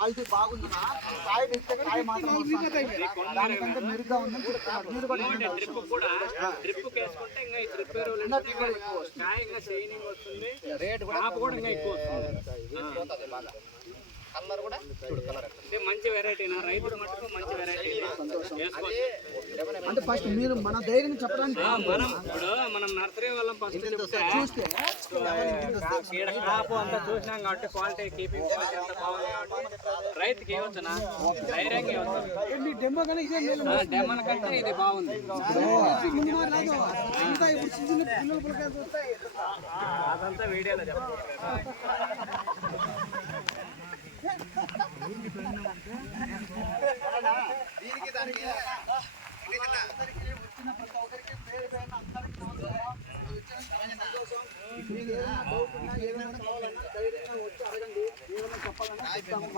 Quality బాగుందినా కాయ పెడితే కాయ మాత్రం దానికంటే మెరుగ్గా ఉందని చెప్తున్నారు. మీరు కూడా రేట్ కూడా ఇంకా ఎక్కువ వస్తుంది. కలర్ కూడా చూడు, కలర్ మంచి వెరైటీనా, రైతు మటుకు మంచి వెరైటీ. అంటే ఫస్ట్ మీరు మన ధైర్యం చెప్పడానికి మనం నర్సరీ వాళ్ళం ఫస్ట్ చూస్తే కాపు అంతా చూసినాం కాబట్టి క్వాలిటీ కీపింగ్ ఎంత బాగుంది కాబట్టి రైతుకి ఇవ్వచ్చునా, ధైర్యంగా ఇవ్వచ్చు. డెమన్ కంటే ఇది బాగుంది. అదంతా వీడియోలో చెప్తాను. దీనికి దానికి వచ్చిన ప్రతి ఒక్కరికి పేరు పైన అందరికీ ఏదైనా కావాలన్నా ధైర్యంగా వచ్చి అడగండి. ఏదైనా చెప్పాలన్నా చెప్తాము.